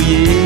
yeah.